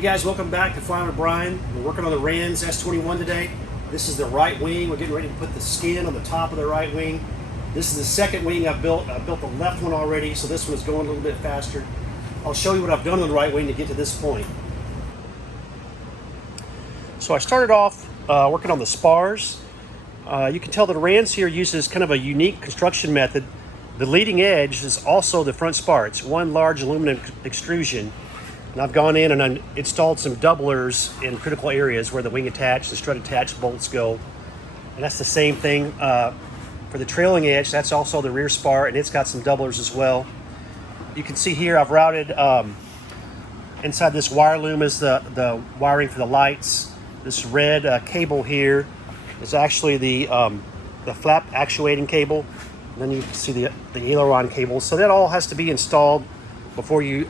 guys, welcome back to Flying with Brian. We're working on the Rans S21 today. This is the right wing. We're getting ready to put the skin on the top of the right wing. This is the second wing I've built. I built the left one already, so this one is going a little bit faster. I'll show you what I've done on the right wing to get to this point. So I started off working on the spars. You can tell that the Rans here uses kind of a unique construction method. The leading edge is also the front spar. It's one large aluminum extrusion. And I've gone in and I installed some doublers in critical areas where the wing attach, the strut attach bolts go. And that's the same thing for the trailing edge. That's also the rear spar, and it's got some doublers as well. You can see here I've routed inside this wire loom is the wiring for the lights. This red cable here is actually the flap actuating cable. And then you can see the aileron cable. So that all has to be installed before you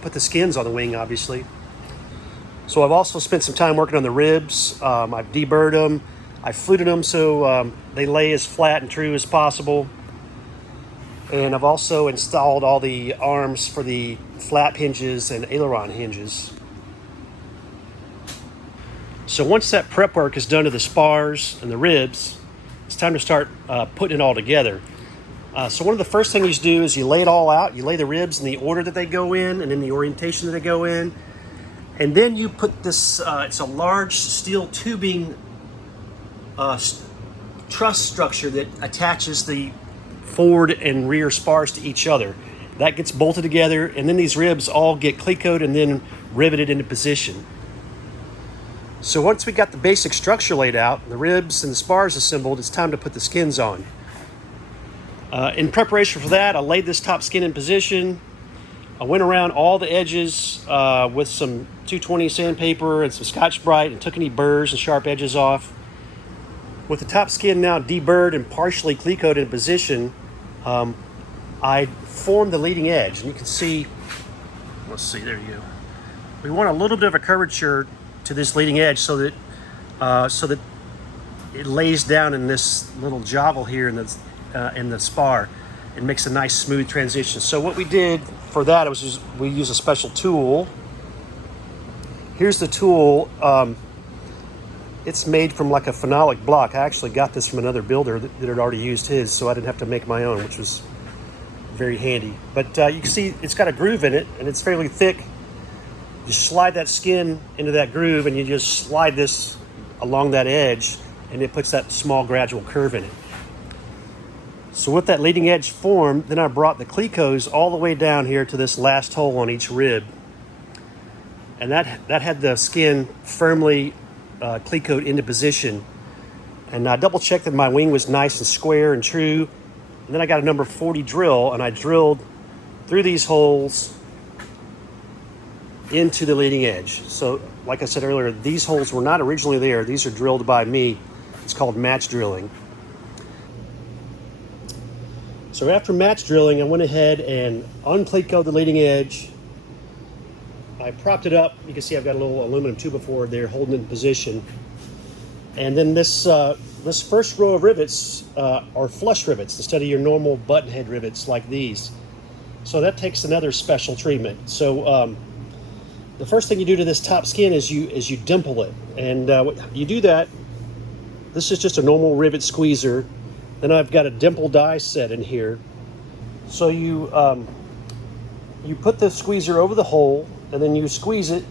put the skins on the wing, obviously. So I've also spent some time working on the ribs. I've deburred them. I fluted them so they lay as flat and true as possible. And I've also installed all the arms for the flap hinges and aileron hinges. So once that prep work is done to the spars and the ribs, it's time to start putting it all together. So one of the first things you do is you lay it all out. You lay the ribs in the order that they go in and in the orientation that they go in. And then you put this, it's a large steel tubing truss structure that attaches the forward and rear spars to each other. That gets bolted together, and then these ribs all get clecoed and then riveted into position. So once we got the basic structure laid out, the ribs and the spars assembled, it's time to put the skins on. In preparation for that, I laid this top skin in position. I went around all the edges with some 220 sandpaper and some Scotch-Brite and took any burrs and sharp edges off. With the top skin now deburred and partially clecoed in position, I formed the leading edge. And you can see, let's see, there you go. We want a little bit of a curvature to this leading edge so that it lays down in this little joggle here in the spar. It makes a nice smooth transition. So what we did for that was we use a special tool. Here's the tool. It's made from like a phenolic block. I actually got this from another builder that had already used his, so I didn't have to make my own, which was very handy. But you can see it's got a groove in it, and it's fairly thick. You slide that skin into that groove, and you just slide this along that edge, and it puts that small gradual curve in it. So with that leading edge formed, then I brought the clecos all the way down here to this last hole on each rib. And that had the skin firmly clecoed into position. And I double checked that my wing was nice and square and true. And then I got a number 40 drill, and I drilled through these holes into the leading edge. So like I said earlier, these holes were not originally there. These are drilled by me. It's called match drilling. So after match drilling, I went ahead and unclecoed the leading edge. I propped it up. You can see I've got a little aluminum 2x4 there holding it in position. And then this first row of rivets are flush rivets instead of your normal button head rivets like these. So that takes another special treatment. So the first thing you do to this top skin is you dimple it. And you do that. This is just a normal rivet squeezer. Then I've got a dimple die set in here. So you put the squeezer over the hole, and then you squeeze it,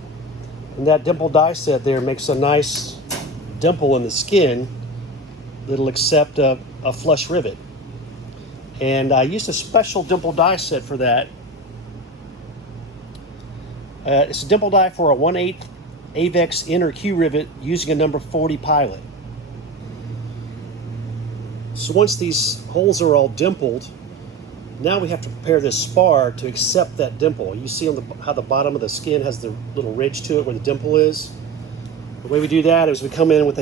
and that dimple die set there makes a nice dimple in the skin that'll accept a flush rivet. And I used a special dimple die set for that. It's a dimple die for a 1/8 Avex inner Q rivet using a number 40 pilot. So once these holes are all dimpled, now we have to prepare this spar to accept that dimple. You see on how the bottom of the skin has the little ridge to it where the dimple is? The way we do that is we come in with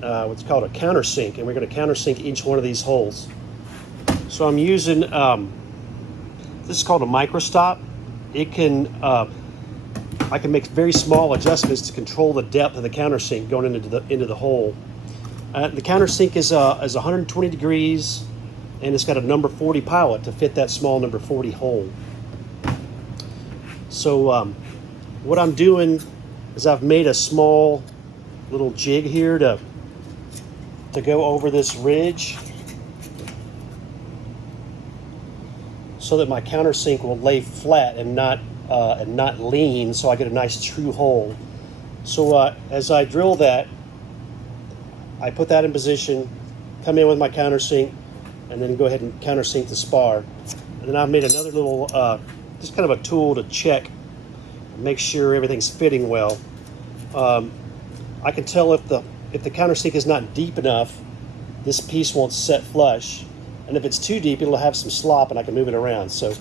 what's called a countersink, and we're going to countersink each one of these holes. So I'm using, this is called a micro stop. It can, I can make very small adjustments to control the depth of the countersink going into the hole. The countersink is 120 degrees, and it's got a number 40 pilot to fit that small number 40 hole. So what I'm doing is I've made a small little jig here to go over this ridge so that my countersink will lay flat and not lean, so I get a nice true hole. So as I drill that, I put that in position, come in with my countersink, and then go ahead and countersink the spar. And then I've made another little, just kind of a tool to check, make sure everything's fitting well. I can tell if the countersink is not deep enough, this piece won't set flush. And if it's too deep, it'll have some slop and I can move it around. So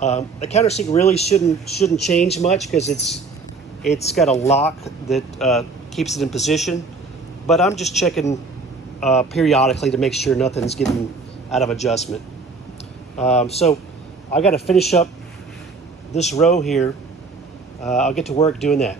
the countersink really shouldn't change much because it's got a lock that keeps it in position. But I'm just checking periodically to make sure nothing's getting out of adjustment. So I got to finish up this row here. I'll get to work doing that.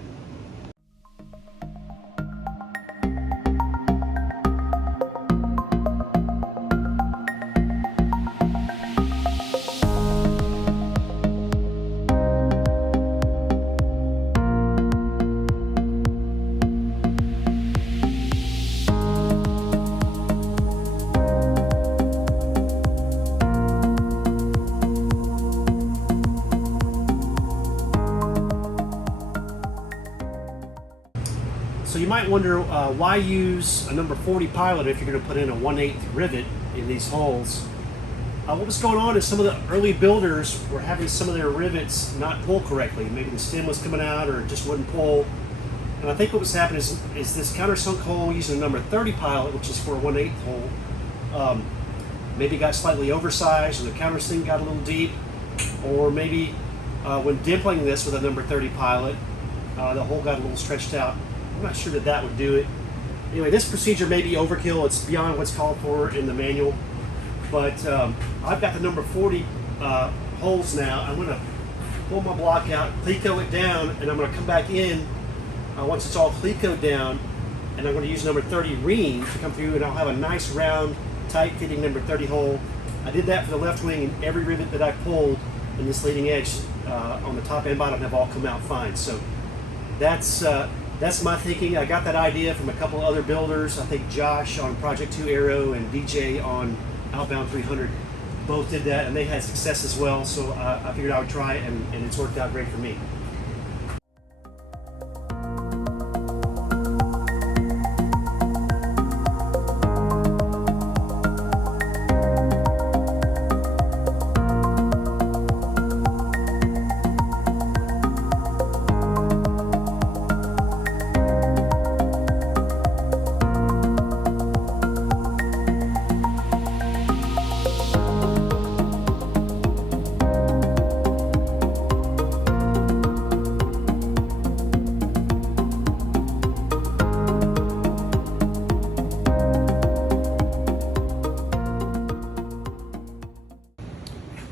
So you might wonder why use a number 40 pilot if you're going to put in a 1/8 rivet in these holes. What was going on is some of the early builders were having some of their rivets not pull correctly. Maybe the stem was coming out or it just wouldn't pull. And I think what was happening is this countersunk hole using a number 30 pilot, which is for a 1/8 hole, maybe got slightly oversized, or the countersink got a little deep, or maybe when dimpling this with a number 30 pilot, the hole got a little stretched out. I'm not sure that would do it. Anyway, this procedure may be overkill. It's beyond what's called for in the manual. But I've got the number 40 holes now. I'm going to pull my block out, cleco it down, and I'm going to come back in once it's all clecoed down, and I'm going to use number 30 ream to come through, and I'll have a nice round, tight-fitting number 30 hole. I did that for the left wing, and every rivet that I pulled in this leading edge on the top and bottom have all come out fine. So that's my thinking. I got that idea from a couple of other builders. I think Josh on Project 2 Aero and DJ on Outbound 300 both did that, and they had success as well. So I figured I would try it, and it's worked out great for me.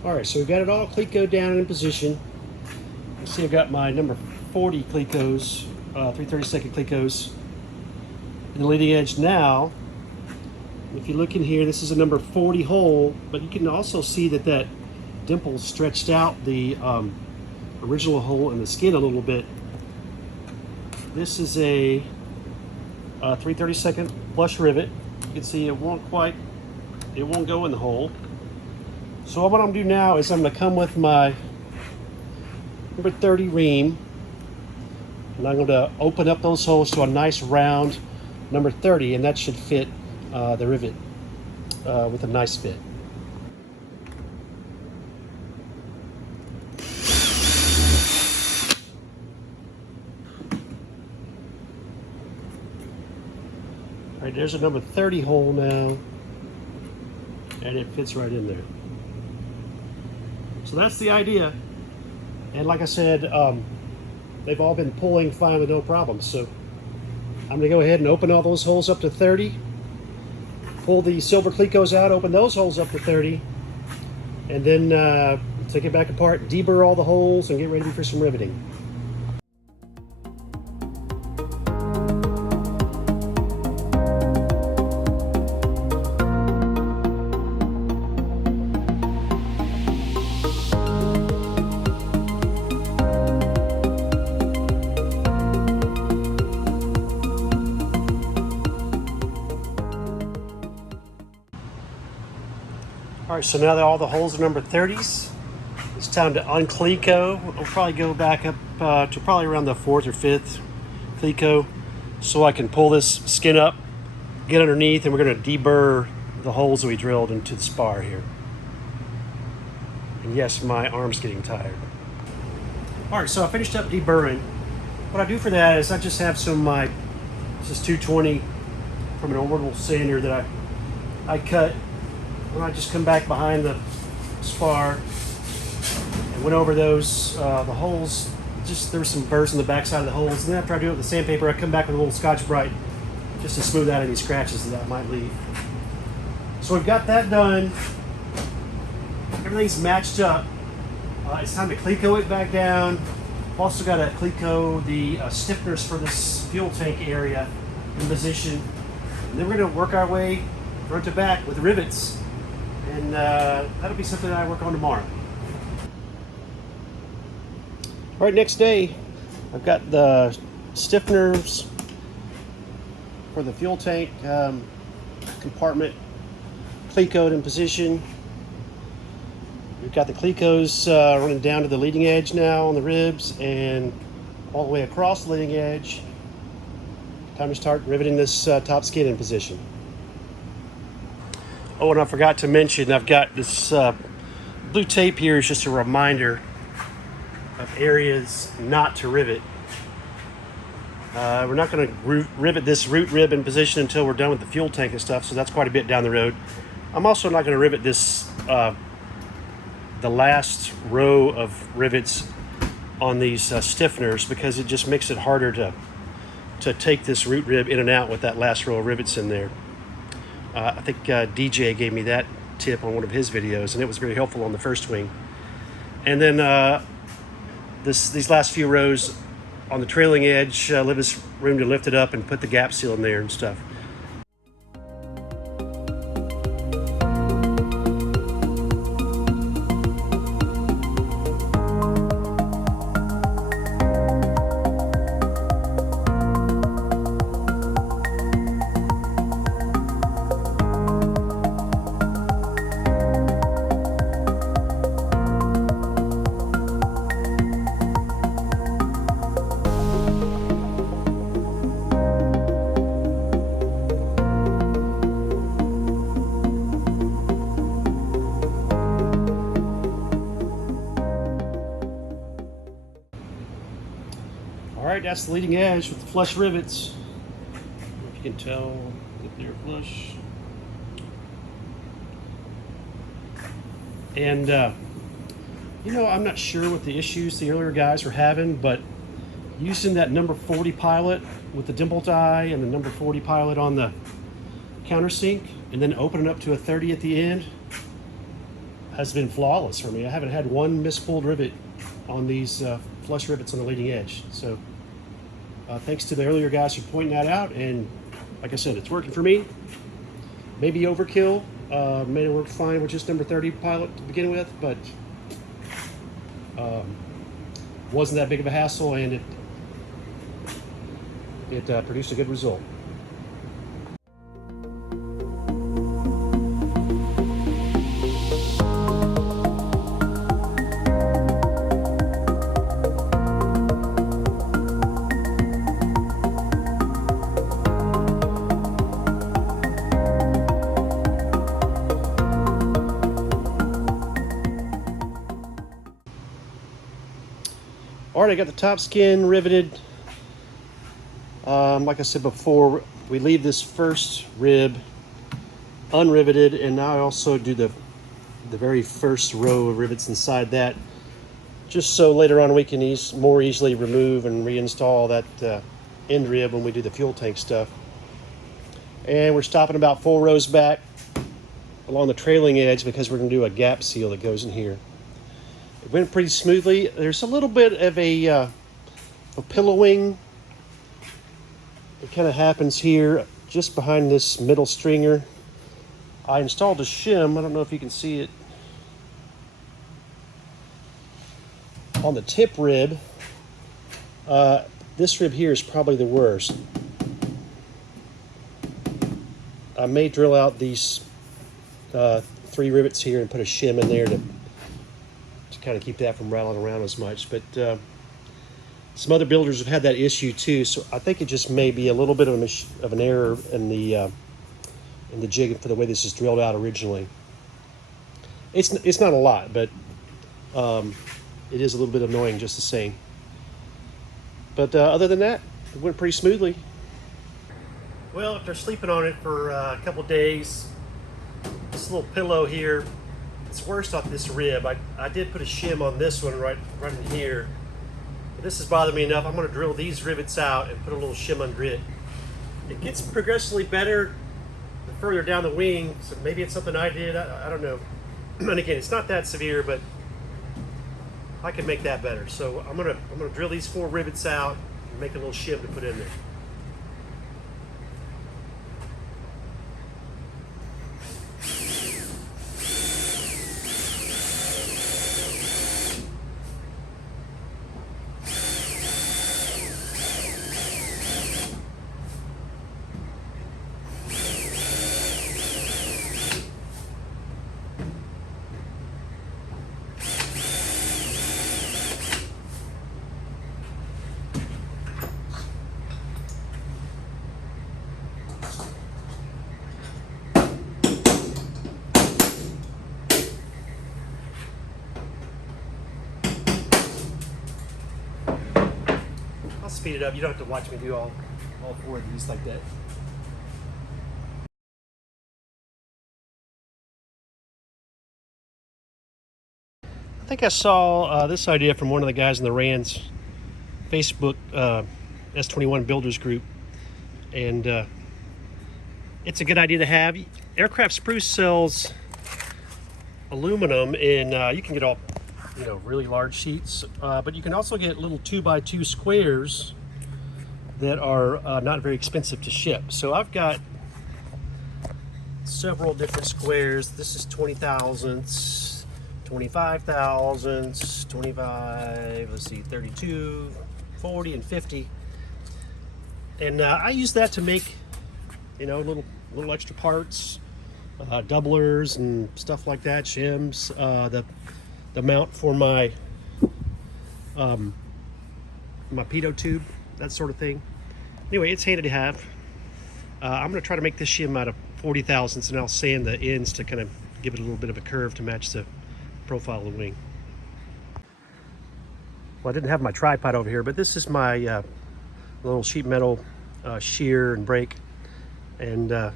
Alright, so we've got it all clecoed down and in position. You see I've got my number 40 clecos, 3/32 clecos in the leading edge now. If you look in here, this is a number 40 hole, but you can also see that dimple stretched out the original hole in the skin a little bit. This is a 3/32 flush rivet. You can see it won't go in the hole. So what I'm going to do now is I'm going to come with my number 30 ream, and I'm going to open up those holes to a nice round number 30, and that should fit the rivet with a nice fit. All right, there's a number 30 hole now, and it fits right in there. So that's the idea, and like I said, they've all been pulling fine with no problem. So I'm gonna go ahead and open all those holes up to 30, pull the silver clecos out, open those holes up to 30, and then take it back apart, deburr all the holes, and get ready for some riveting. All right, so now that all the holes are number 30s, it's time to uncleco. We'll probably go back up to probably around the 4th or 5th cleco, so I can pull this skin up, get underneath, and we're going to deburr the holes that we drilled into the spar here. And yes, my arm's getting tired. All right, so I finished up deburring. What I do for that is I just have some this is 220 from an orbital sander that I cut when I just come back behind the spar and went over those the holes. Just there were some burrs in the backside of the holes, and then after I do it with the sandpaper, I come back with a little Scotch-Brite just to smooth out any scratches that might leave. So we've got that done. Everything's matched up. It's time to cleco it back down. I've also got to cleco the stiffeners for this fuel tank area in position. And then we're going to work our way front to back with rivets. And that'll be something that I work on tomorrow. All right, next day, I've got the stiffeners for the fuel tank compartment clecoed in position. We've got the clecos running down to the leading edge now on the ribs and all the way across the leading edge. Time to start riveting this top skin in position. Oh, and I forgot to mention, I've got this blue tape here is just a reminder of areas not to rivet. We're not going to rivet this root rib in position until we're done with the fuel tank and stuff, so that's quite a bit down the road. I'm also not going to rivet this the last row of rivets on these stiffeners, because it just makes it harder to take this root rib in and out with that last row of rivets in there. I think DJ gave me that tip on one of his videos, and it was very helpful on the first wing. And then these last few rows on the trailing edge, leave us room to lift it up and put the gap seal in there and stuff. All right, that's the leading edge with the flush rivets. If you can tell that they're flush. And, you know, I'm not sure what the issues the earlier guys were having, but using that number 40 pilot with the dimple die and the number 40 pilot on the countersink, and then opening up to a 30 at the end has been flawless for me. I haven't had one mispulled rivet on these flush rivets on the leading edge. So thanks to the earlier guys for pointing that out, and like I said, it's working for me. Maybe overkill, made it work fine with just number 30 pilot to begin with, but wasn't that big of a hassle, and it produced a good result. All right, I got the top skin riveted. Like I said before, we leave this first rib unriveted, and now I also do the very first row of rivets inside that, just so later on we can more easily remove and reinstall that end rib when we do the fuel tank stuff. And we're stopping about 4 rows back along the trailing edge because we're going to do a gap seal that goes in here. It went pretty smoothly. There's a little bit of a pillowing. It kind of happens here just behind this middle stringer. I installed a shim. I don't know if you can see it on the tip rib. This rib here is probably the worst. I may drill out these 3 rivets here and put a shim in there to kind of keep that from rattling around as much. But some other builders have had that issue too, so I think it just may be a little bit of an error in the jig for the way this is drilled out originally. It's not a lot, but it is a little bit annoying just the same. But other than that, it went pretty smoothly. Well, after sleeping on it for a couple days, this little pillow here, it's worse off this rib. I did put a shim on this one right in here. But this has bothered me enough. I'm going to drill these rivets out and put a little shim under it. It gets progressively better the further down the wing, so maybe it's something I did. I don't know. And again, it's not that severe, but I can make that better. So I'm gonna drill these 4 rivets out and make a little shim to put in there. I'll speed it up. You don't have to watch me do all 4 of these like that. I think I saw this idea from one of the guys in the Rand's Facebook S21 Builders group, and it's a good idea to have. Aircraft Spruce sells aluminum, and you can get all really large sheets, but you can also get little 2x2 squares that are not very expensive to ship. So I've got several different squares. This is 20 thousandths, 25 thousandths, 25, let's see, 32, 40, and 50. And I use that to make, little extra parts, doublers and stuff like that, shims, the mount for my my pitot tube, that sort of thing. Anyway, it's handy to have. I'm going to try to make this shim out of 40 thousandths, and I'll sand the ends to kind of give it a little bit of a curve to match the profile of the wing. Well, I didn't have my tripod over here, but this is my little sheet metal shear and brake, and I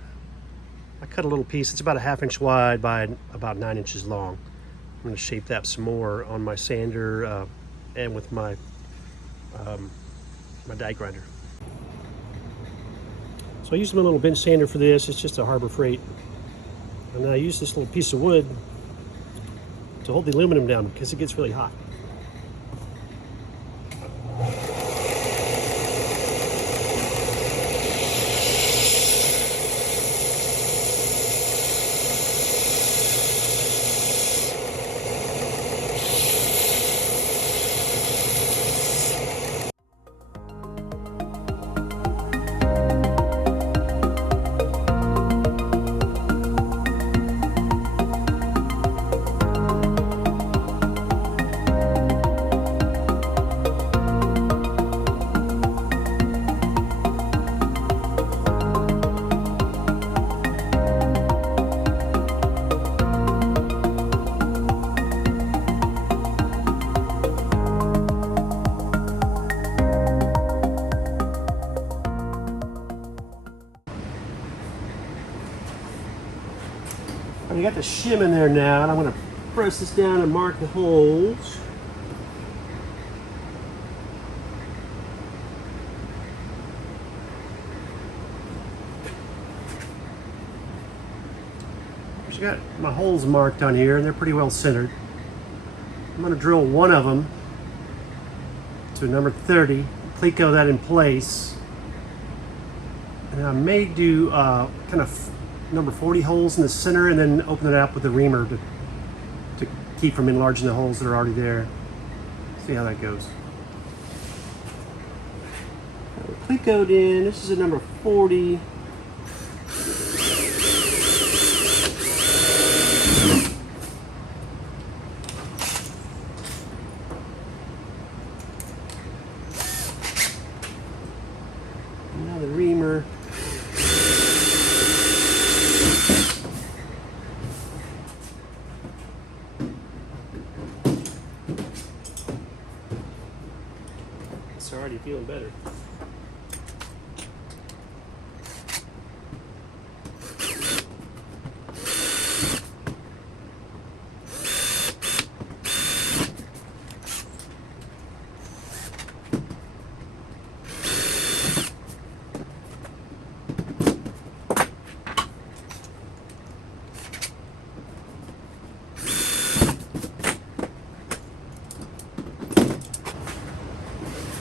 cut a little piece. It's about a 1/2 inch wide by about 9 inches long. I'm going to shape that some more on my sander and with my my die grinder. So I used my little bench sander for this. It's just a Harbor Freight, and I use this little piece of wood to hold the aluminum down because it gets really hot. You got the shim in there now, and I'm going to press this down and mark the holes. So I got my holes marked on here, and they're pretty well centered. I'm going to drill one of them to number 30, Cleco that in place, and I may do kind of number 40 holes in the center, and then open it up with a reamer to keep from enlarging the holes that are already there. See how that goes. Clecoed in. This is a number 40. feeling better.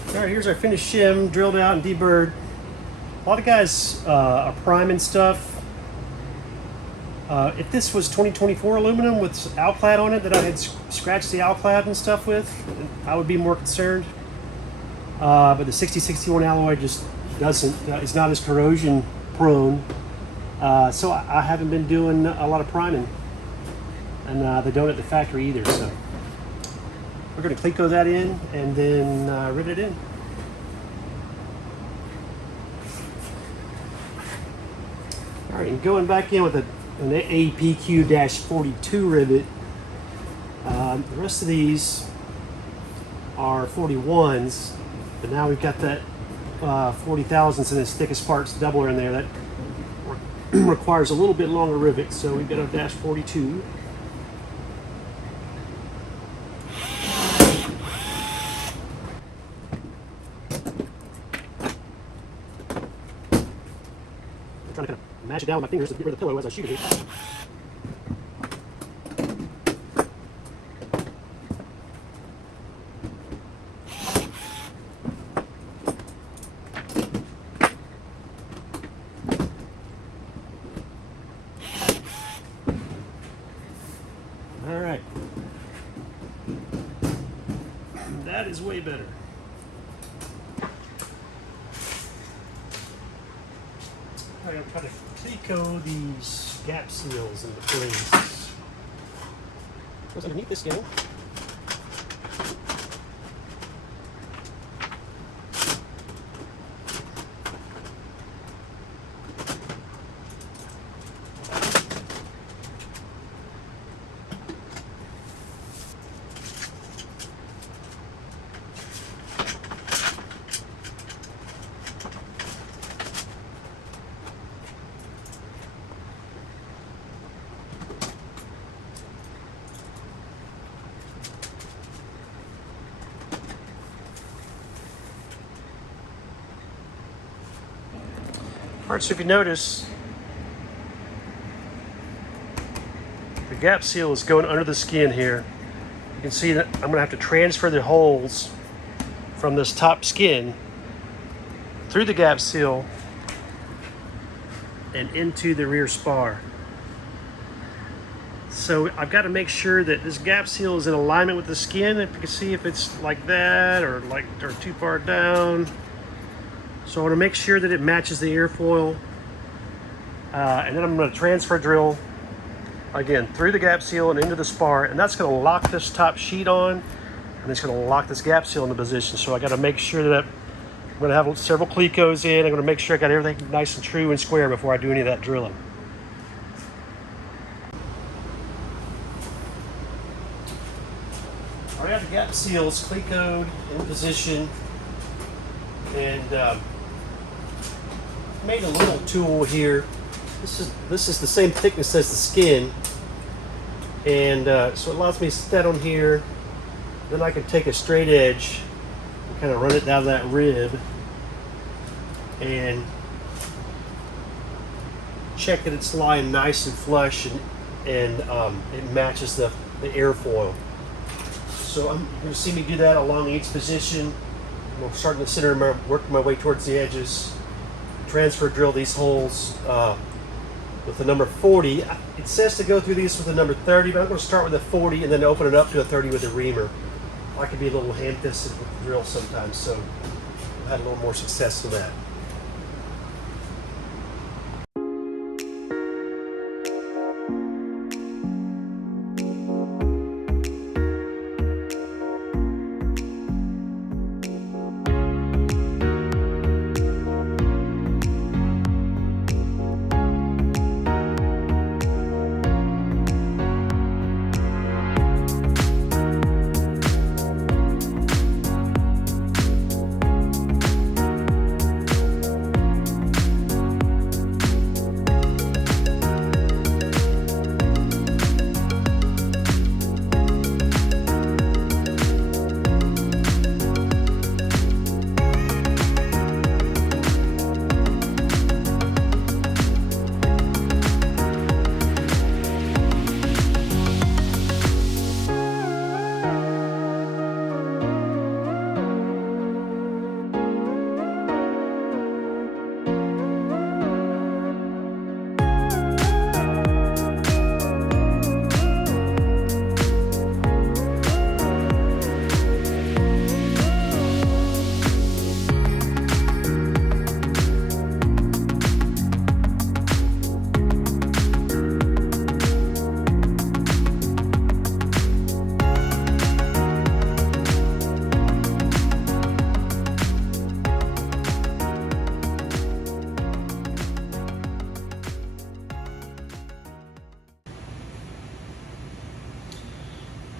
All right, here's our finished shim, drilled out and deburred. A lot of guys are priming stuff. If this was 2024 aluminum with alclad on it that I had scratched the alclad and stuff with, I would be more concerned. But the 6061 alloy just doesn't, it's not as corrosion prone. So I haven't been doing a lot of priming. And they don't at the factory either, so. We're going to Cleco that in and then rivet it in. All right, and going back in with an APQ-42 rivet. The rest of these are 41s, but now we've got that 40 thousandths in this thickest parts doubler in there that requires a little bit longer rivet. So we've got a -42. Trying to kind of mash it down with my fingers to get rid of the pillow as I shoot it. All right, that is way better. I'm going to try to Cleco these gap seals into place. Goes underneath this skin. All right, so if you notice, the gap seal is going under the skin here. You can see that I'm going to have to transfer the holes from this top skin through the gap seal and into the rear spar. So I've got to make sure that this gap seal is in alignment with the skin. If you can see if it's like that or too far down. So I want to make sure that it matches the airfoil. And then I'm going to transfer drill again through the gap seal and into the spar, and that's going to lock this top sheet on, and it's going to lock this gap seal into position. So I got to make sure that I'm going to have several Clecos in. I'm going to make sure I got everything nice and true and square before I do any of that drilling. I got the gap seals Clecoed in position, and made a little tool here. This is the same thickness as the skin, and so it allows me to set on here. Then I can take a straight edge and kind of run it down that rib and check that it's lying nice and flush, and it matches the airfoil. So you're going to see me do that along each position. I'm starting to center, working my way towards the edges. Transfer drill these holes with the number 40. It says to go through these with the number 30, but I'm going to start with a 40 and then open it up to a 30 with a reamer. I can be a little ham-fisted with the drill sometimes, so I've had a little more success with that.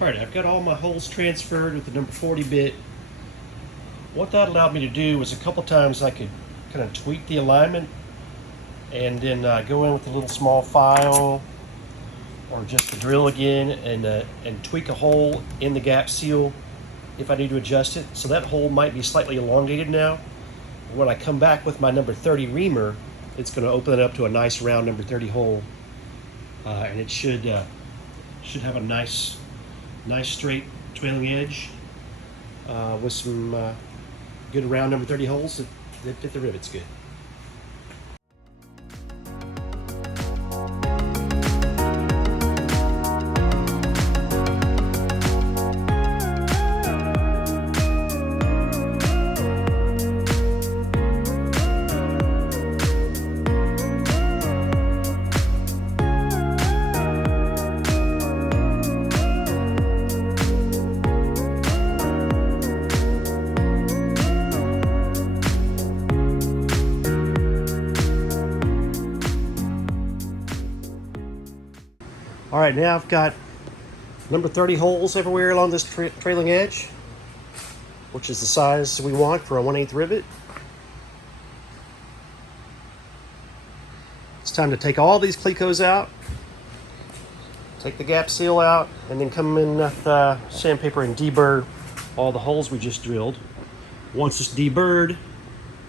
All right, I've got all my holes transferred with the number 40 bit. What that allowed me to do was a couple times I could kind of tweak the alignment and then go in with a little small file or just the drill again and tweak a hole in the gap seal if I need to adjust it. So that hole might be slightly elongated now. When I come back with my number 30 reamer, it's going to open it up to a nice round number 30 hole, and it should have a nice straight trailing edge with some good round number 30 holes that fit the rivets good. All right, now I've got number 30 holes everywhere along this trailing edge, which is the size we want for a 1/8 rivet. It's time to take all these clecos out, take the gap seal out, and then come in with sandpaper and deburr all the holes we just drilled. Once it's deburred,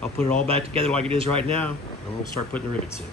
I'll put it all back together like it is right now, and we'll start putting the rivets in.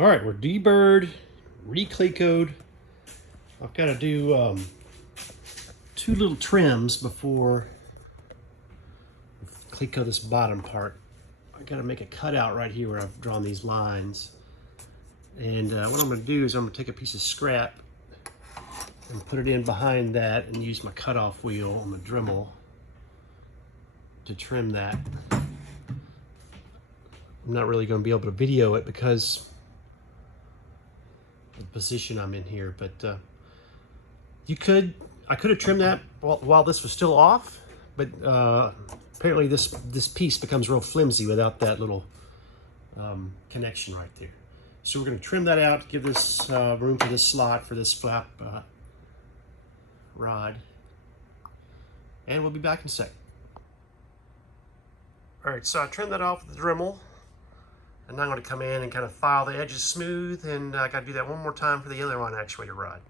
All right, we're deburred, re-clecoed. I've got to do 2 little trims before I cleco this bottom part. I got to make a cutout right here where I've drawn these lines. And what I'm going to do is I'm going to take a piece of scrap and put it in behind that and use my cutoff wheel on the Dremel to trim that. I'm not really going to be able to video it because the position I'm in here, but I could have trimmed that while this was still off, but apparently this piece becomes real flimsy without that little connection right there. So we're going to trim that out, give this room for this slot for this flap rod, and we'll be back in a sec. All right, so I trimmed that off with the Dremel. And now I'm going to come in and kind of file the edges smooth, and I got to do that one more time for the aileron actuator rod.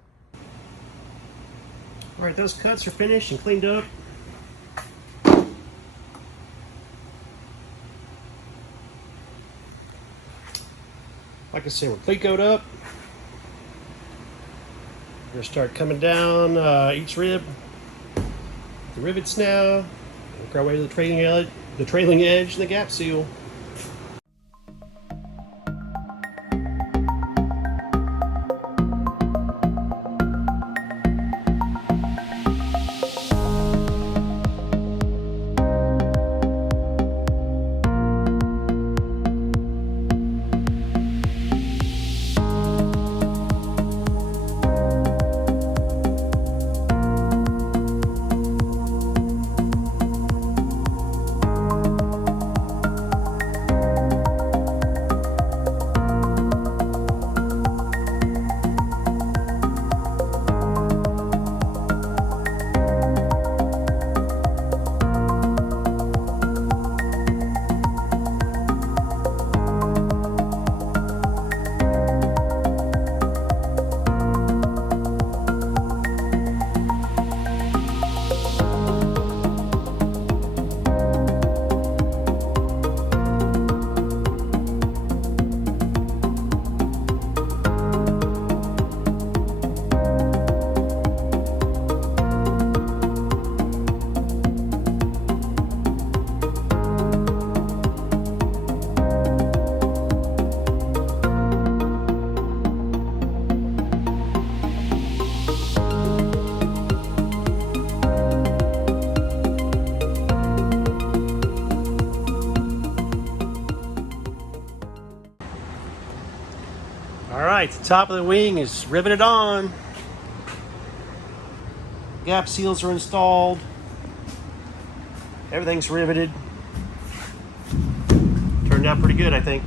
All right, those cuts are finished and cleaned up. Like I said, we're clecoed up. We're going to start coming down each rib. The rivets now. Work our way to the trailing edge and the gap seal. right, the top of the wing is riveted on. Gap seals are installed. Everything's riveted. Turned out pretty good, I think.